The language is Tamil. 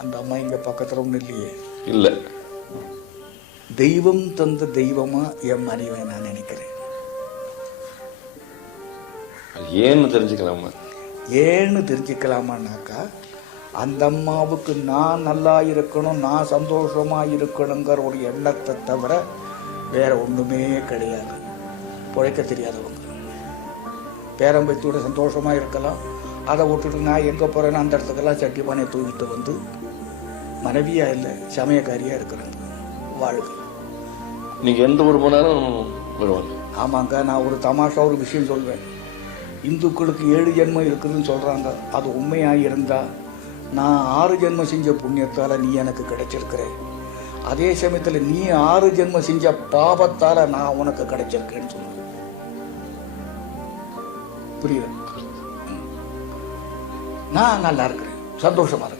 அந்த அம்மா இங்கே பக்கத்தில் ஒன்றும் இல்லையே. இல்லை. தெய்வம் தந்த தெய்வமா என் மனைவி நான் நினைக்கிறேன். ஏன்னு தெரிஞ்சுக்கலாமா? ஏன்னு தெரிஞ்சுக்கலாமான்னாக்கா, அந்த அம்மாவுக்கு நான் நல்லா இருக்கணும், நான் சந்தோஷமாக இருக்கணுங்கிற ஒரு எண்ணத்தை தவிர வேற ஒன்றுமே கிடையாது. பிழைக்க தெரியாதவங்க. பேரம்பைத்தோட சந்தோஷமாக இருக்கலாம், அதை விட்டுட்டு நான் எங்கே போகிறேன்னு அந்த இடத்துக்கெல்லாம் சட்டி பானையை தூக்கிட்டு வந்து மனைவியாக இல்லை சமயக்காரியாக இருக்கிறாங்க. வாழ்க்கை நீங்கள் எந்த ஊர் போனாலும் வருவாங்க. ஆமாங்க. நான் ஒரு தமாஷா ஒரு விஷயம் சொல்வேன். இந்துக்களுக்கு 7 ஜென்மம் இருக்குதுன்னு சொல்கிறாங்க. அது உண்மையாக இருந்தால் நான் 6 ஜென்மம் செஞ்ச புண்ணியத்தால் நீ எனக்கு கிடைச்சிருக்கிற. அதே சமயத்தில் நீ 6 ஜென்மம் செஞ்ச பாவத்தால் நான் உனக்கு கிடைச்சிருக்கேன்னு சொல்லுவேன். புரியுது? நான் நல்லா இருக்கிறேன், சந்தோஷமா இருக்கிறேன்.